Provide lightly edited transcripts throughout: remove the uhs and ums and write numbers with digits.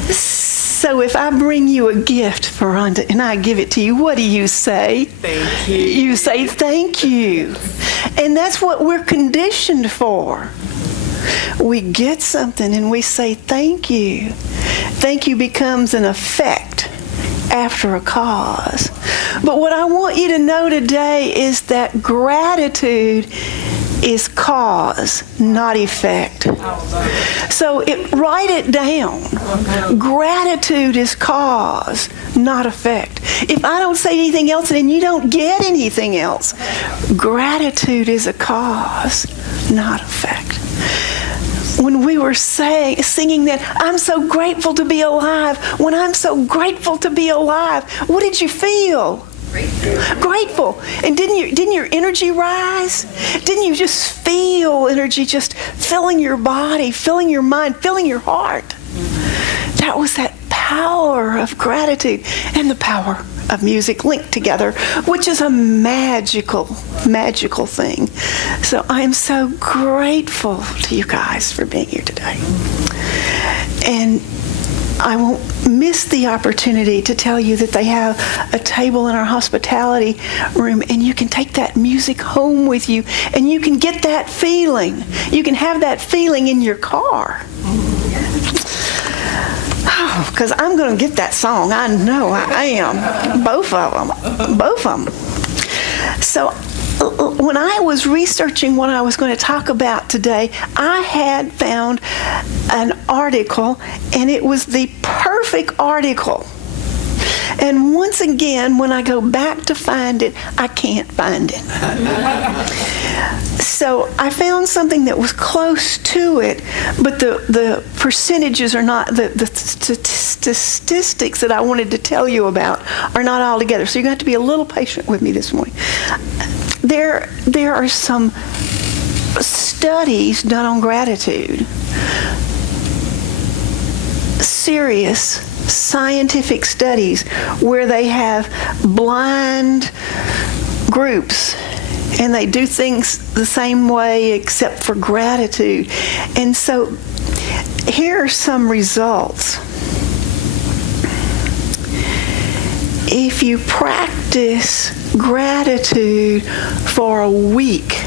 So if I bring you a gift, Veranda, and I give it to you, what do you say? Thank you. You say thank you. And that's what we're conditioned for. We get something and we say thank you. Thank you becomes an effect after a cause. But what I want you to know today is that gratitude is cause, not effect. So write it down. Gratitude is cause, not effect. If I don't say anything else, then you don't get anything else. Gratitude is a cause, not effect. When we were singing that, I'm so grateful to be alive. When I'm so grateful to be alive, what did you feel? Grateful. And didn't your energy rise? Didn't you just feel energy just filling your body, filling your mind, filling your heart? That was that power of gratitude and the power of music linked together, which is a magical thing. So I am so grateful to you guys for being here today. And I won't miss the opportunity to tell you that they have a table in our hospitality room, and you can take that music home with you, and you can get that feeling. You can have that feeling in your car. Oh, because I'm going to get that song. I know I am. Both of them. So when I was researching what I was going to talk about today, I had found an article, and it was the perfect article. And once again, when I go back to find it, I can't find it. So I found something that was close to it, but the percentages are not, the statistics that I wanted to tell you about are not all together. So you're going to have to be a little patient with me this morning. There are some studies done on gratitude. Serious scientific studies where they have blind groups and they do things the same way except for gratitude. And so here are some results. If you practice gratitude for a week,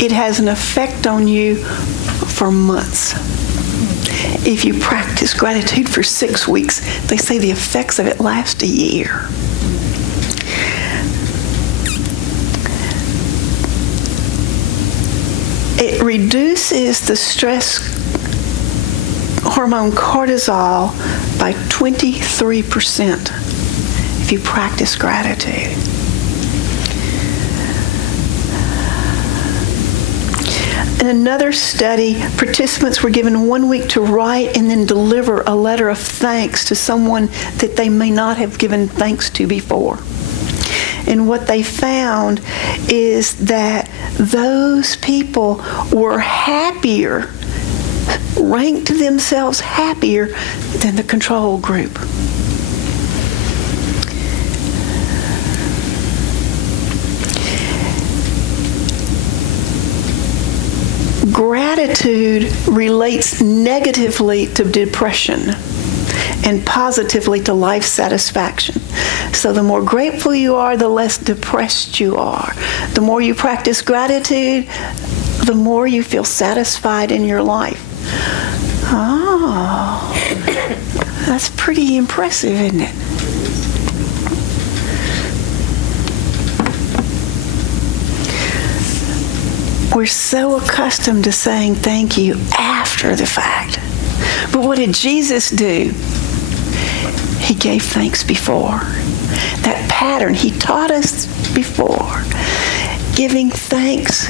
it has an effect on you for months. If you practice gratitude for 6 weeks, they say the effects of it last a year. It reduces the stress hormone cortisol by 23% if you practice gratitude. In another study, participants were given 1 week to write and then deliver a letter of thanks to someone that they may not have given thanks to before. And what they found is that those people were happier, ranked themselves happier than the control group. Gratitude relates negatively to depression and positively to life satisfaction. So the more grateful you are, the less depressed you are. The more you practice gratitude, the more you feel satisfied in your life. Oh, that's pretty impressive, isn't it? We're so accustomed to saying thank you after the fact. But what did Jesus do? He gave thanks before. That pattern he taught us before. Giving thanks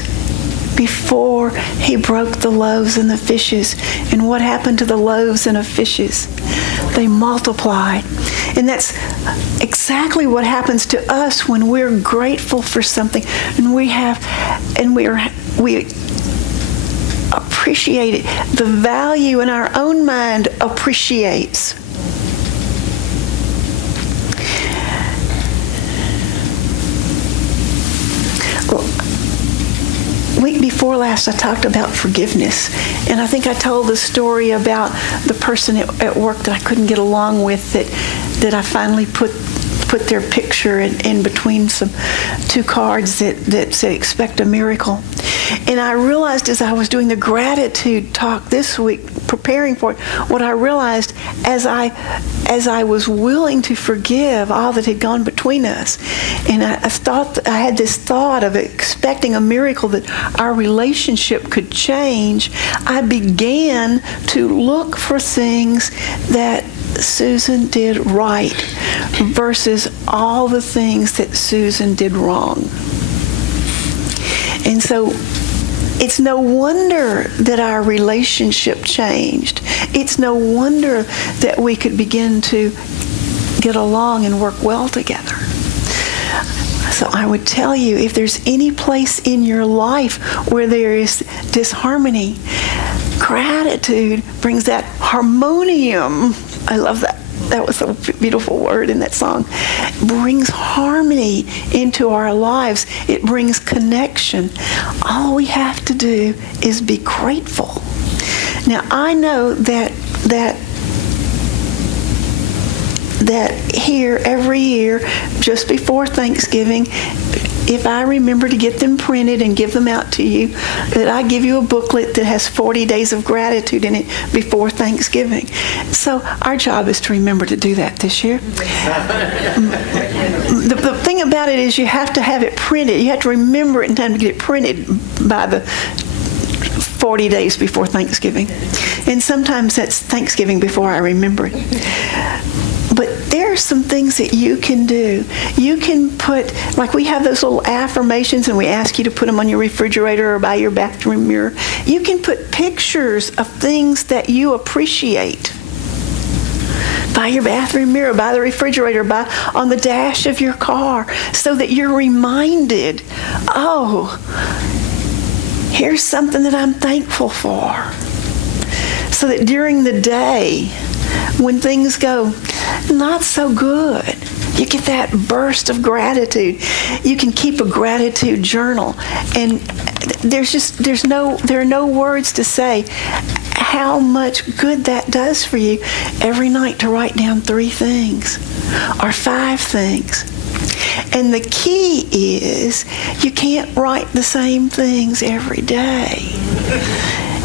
before he broke the loaves and the fishes. And what happened to the loaves and the fishes? They multiplied. And that's exactly what happens to us when we're grateful for something and we appreciate it. The value in our own mind appreciates. week before last, I talked about forgiveness. And I think I told the story about the person at work that I couldn't get along with, that I finally put their picture in between two cards that said expect a miracle. And I realized as I was doing the gratitude talk this week, preparing for it, what I realized as I was willing to forgive all that had gone between us, and I had this thought of expecting a miracle that our relationship could change, I began to look for things that Susan did right versus all the things that Susan did wrong. And so it's no wonder that our relationship changed. It's no wonder that we could begin to get along and work well together. So I would tell you, if there's any place in your life where there is disharmony, gratitude brings that harmonium. I love that. That was a beautiful word in that song. Brings harmony into our lives. It brings connection. All we have to do is be grateful. Now, I know that here every year, just before Thanksgiving, if I remember to get them printed and give them out to you, that I give you a booklet that has 40 days of gratitude in it before Thanksgiving. So our job is to remember to do that this year. The thing about it is you have to have it printed. You have to remember it in time to get it printed by the 40 days before Thanksgiving. And sometimes that's Thanksgiving before I remember it. But there are some things that you can do. You can put, like we have those little affirmations and we ask you to put them on your refrigerator or by your bathroom mirror. You can put pictures of things that you appreciate by your bathroom mirror, by the refrigerator, on the dash of your car, so that you're reminded, oh, here's something that I'm thankful for. So that during the day, when things go not so good, you get that burst of gratitude. You can keep a gratitude journal, and there are no words to say how much good that does for you every night to write down 3 things or 5 things. And the key is you can't write the same things every day.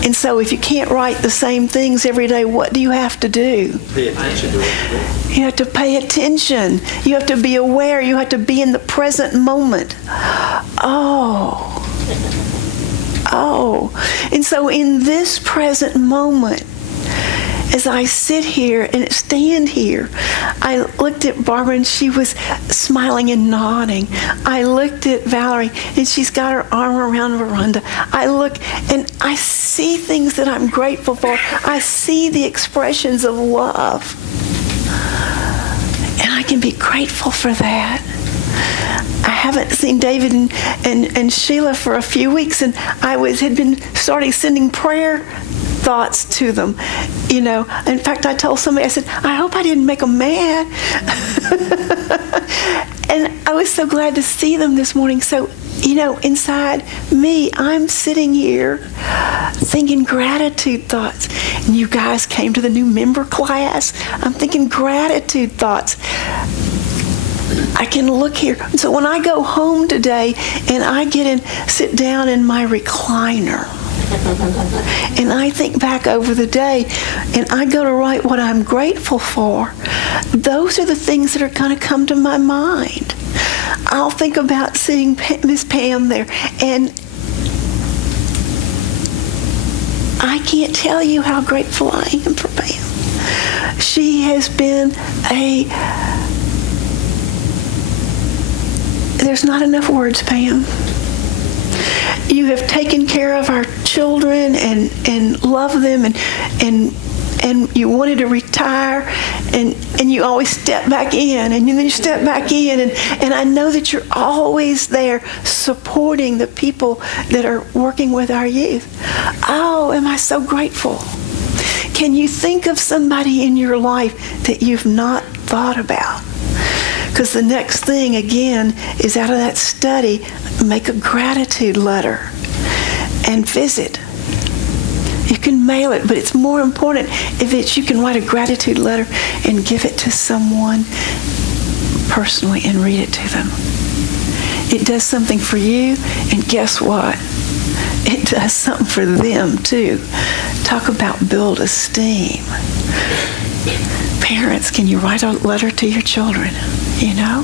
And so if you can't write the same things every day, what do you have to do? Pay attention to it. You have to pay attention. You have to be aware. You have to be in the present moment. And so in this present moment, as I sit here and stand here, I looked at Barbara and she was smiling and nodding. I looked at Valerie and she's got her arm around Veranda. I look and I see things that I'm grateful for. I see the expressions of love. And I can be grateful for that. I haven't seen David and Sheila for a few weeks, and I had been starting sending prayer thoughts to them. You know, in fact, I told somebody, I said, I hope I didn't make them mad. And I was so glad to see them this morning. So, you know, inside me, I'm sitting here thinking gratitude thoughts. And you guys came to the new member class. I'm thinking gratitude thoughts. I can look here. So when I go home today and I sit down in my recliner and I think back over the day and I go to write what I'm grateful for, those are the things that are going to come to my mind. I'll think about seeing Miss Pam there, and I can't tell you how grateful I am for Pam. She has been there's not enough words, Pam. You have taken care of our children and love them, and you wanted to retire, and you always step back in, and then you step back in, and I know that you're always there supporting the people that are working with our youth. Oh, am I so grateful. Can you think of somebody in your life that you've not thought about? Because the next thing, again, is out of that study, make a gratitude letter. and visit. You can mail it, but it's more important if you can write a gratitude letter and give it to someone personally and read it to them. It does something for you, and guess what? It does something for them too. Talk about build esteem. Parents, can you write a letter to your children? You know?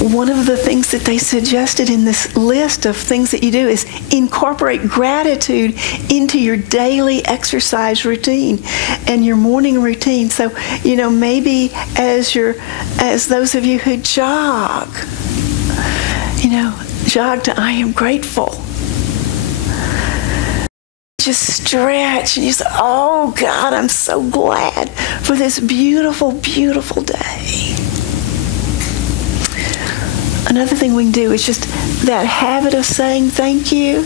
One of the things that they suggested in this list of things that you do is incorporate gratitude into your daily exercise routine and your morning routine. So, you know, maybe as those of you who jog, you know, jog to I am grateful. Just stretch and you say, oh God, I'm so glad for this beautiful, beautiful day. Another thing we can do is just that habit of saying thank you.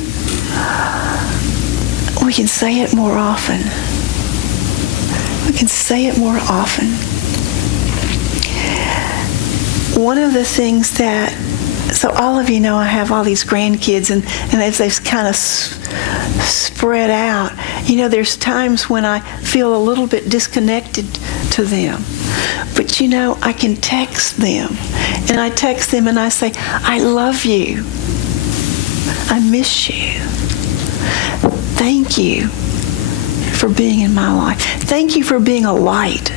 We can say it more often. We can say it more often. One of the things that, so all of you know I have all these grandkids, and as they've kind of spread out, you know, there's times when I feel a little bit disconnected to them. But you know, I can text them, and I text them and I say, I love you. I miss you. Thank you for being in my life. Thank you for being a light.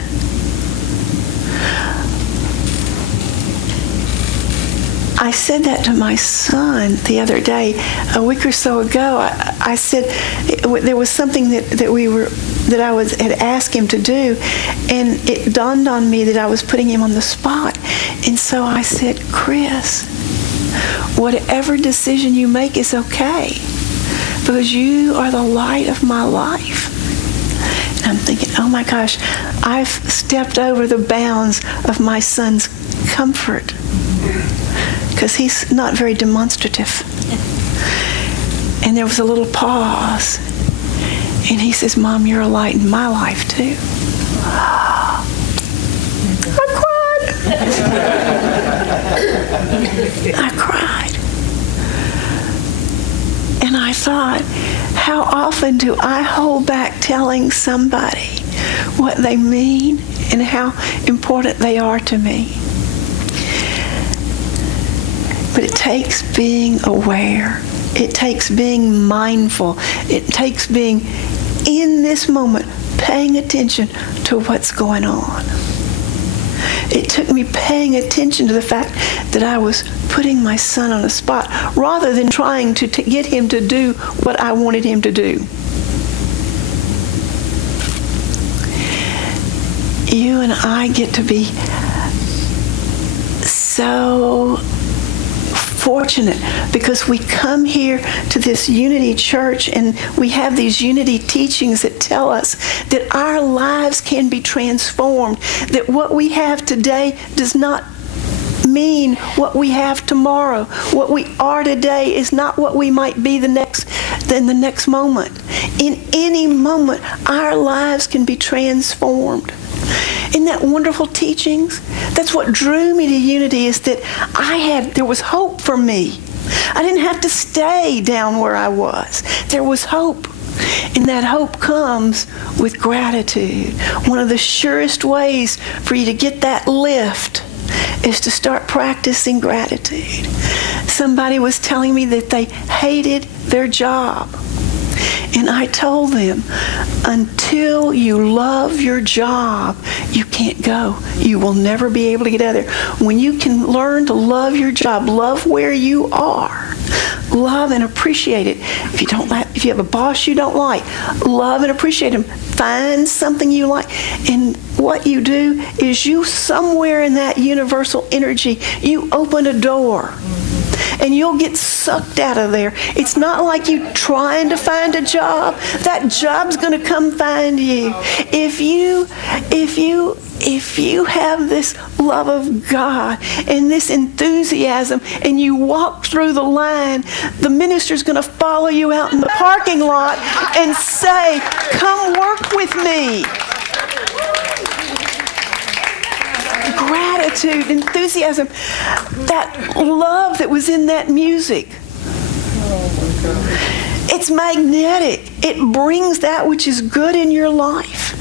I said that to my son the other day, a week or so ago. I said there was something that I had asked him to do, and it dawned on me that I was putting him on the spot. And so I said, Chris, whatever decision you make is okay, because you are the light of my life. And I'm thinking, oh my gosh, I've stepped over the bounds of my son's comfort, because he's not very demonstrative. And there was a little pause. And he says, Mom, you're a light in my life too. I cried. I cried. And I thought, how often do I hold back telling somebody what they mean and how important they are to me? But it takes being aware. It takes being mindful. It takes being in this moment, paying attention to what's going on. It took me paying attention to the fact that I was putting my son on a spot rather than trying to get him to do what I wanted him to do. You and I get to be so fortunate because we come here to this Unity Church and we have these Unity teachings that tell us that our lives can be transformed, that what we have today does not mean what we have tomorrow. What we are today is not what we might be the next moment. In any moment, our lives can be transformed. Isn't that wonderful teachings? That's what drew me to Unity, is that there was hope for me. I didn't have to stay down where I was. There was hope. And that hope comes with gratitude. One of the surest ways for you to get that lift is to start practicing gratitude. Somebody was telling me that they hated their job. And I told them, until you love your job, you can't go. You will never be able to get out of there. When you can learn to love your job, love where you are, love and appreciate it. If you have a boss you don't like, love and appreciate him. Find something you like. And what you do is you, somewhere in that universal energy, you open a door. And you'll get sucked out of there. It's not like you trying to find a job. That job's going to come find you. If you have this love of God and this enthusiasm and you walk through the line, the minister's going to follow you out in the parking lot and say, come work with me. Gratitude, enthusiasm, that love that was in that music. It's magnetic. It brings that which is good in your life.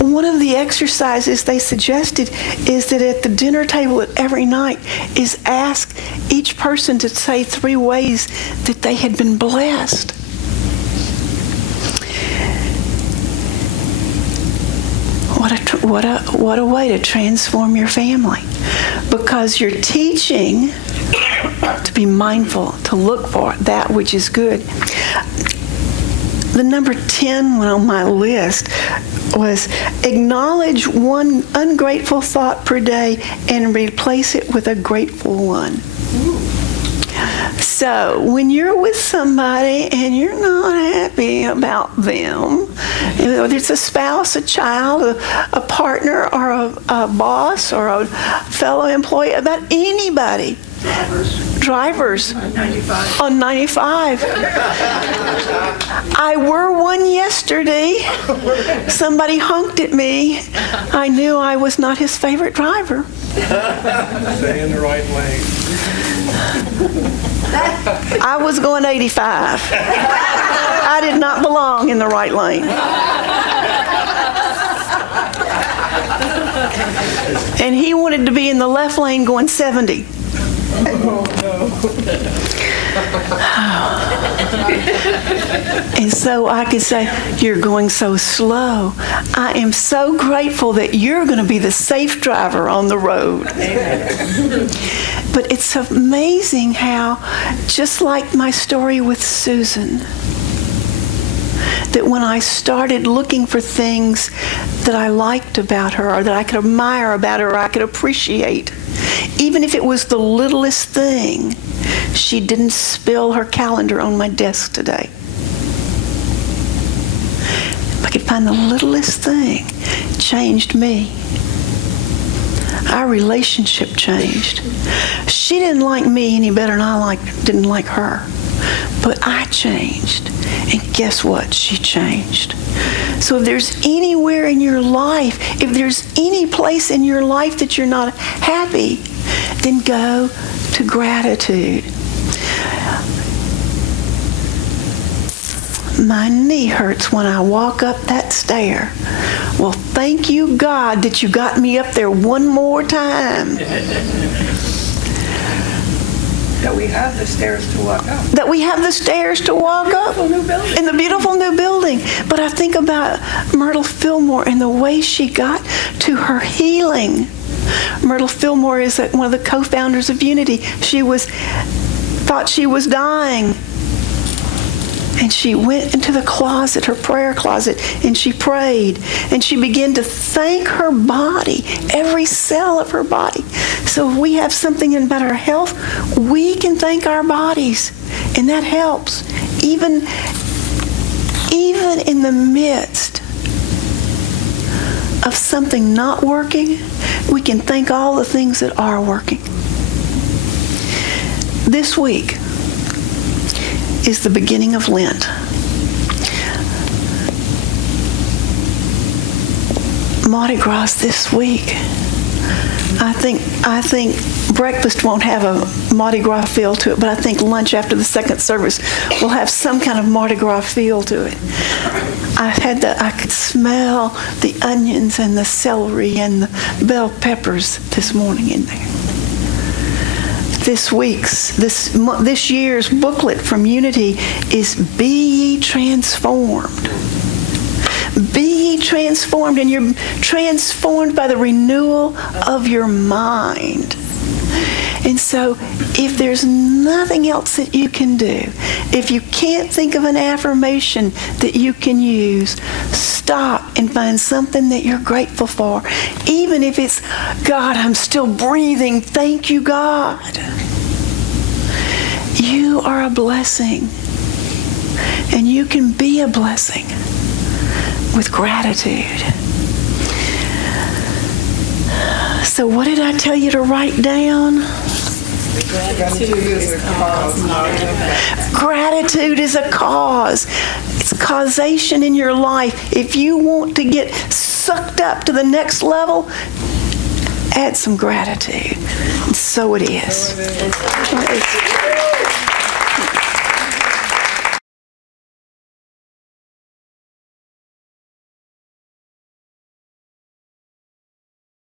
One of the exercises they suggested is that at the dinner table every night is ask each person to say 3 ways that they had been blessed. What a way to transform your family, because you're teaching to be mindful, to look for that which is good. The number 10 one on my list was acknowledge one ungrateful thought per day and replace it with a grateful one. So when you're with somebody and you're not happy about them, whether it's a spouse, a child, a partner, or a boss, or a fellow employee, about anybody. Drivers. On 95. I were one yesterday. Somebody honked at me. I knew I was not his favorite driver. Stay in the right lane. I was going 85. I did not belong in the right lane. And he wanted to be in the left lane going 70. And so I could say, you're going so slow. I am so grateful that you're going to be the safe driver on the road. But it's amazing how, just like my story with Susan, that when I started looking for things that I liked about her, or that I could admire about her, or I could appreciate, even if it was the littlest thing, she didn't spill her calendar on my desk today. If I could find the littlest thing, it changed me. Our relationship changed. She didn't like me any better than I didn't like her. But I changed. And guess what? She changed. So if there's anywhere in your life, if there's any place in your life that you're not happy, then go to gratitude. My knee hurts when I walk up that stair. Well, thank you, God, that you got me up there one more time. That we have the stairs to walk up. That we have the stairs to walk up in the beautiful new building. But I think about Myrtle Fillmore and the way she got to her healing. Myrtle Fillmore is one of the co-founders of Unity. She thought she was dying. And she went into the closet, her prayer closet, and she prayed. And she began to thank her body, every cell of her body. So if we have something about our health, we can thank our bodies. And that helps. Even in the midst of something not working, we can thank all the things that are working. This week is the beginning of Lent. Mardi Gras this week. I think breakfast won't have a Mardi Gras feel to it, but I think lunch after the second service will have some kind of Mardi Gras feel to it. I could smell the onions and the celery and the bell peppers this morning in there. This year's booklet from Unity is Be Ye Transformed. Be ye transformed, and you're transformed by the renewal of your mind. And so if there's nothing else that you can do, if you can't think of an affirmation that you can use, stop and find something that you're grateful for. Even if it's, God, I'm still breathing. Thank you, God. You are a blessing. And you can be a blessing with gratitude. So what did I tell you to write down? Gratitude is a cause. It's causation in your life. If you want to get sucked up to the next level, add some gratitude. And so it is.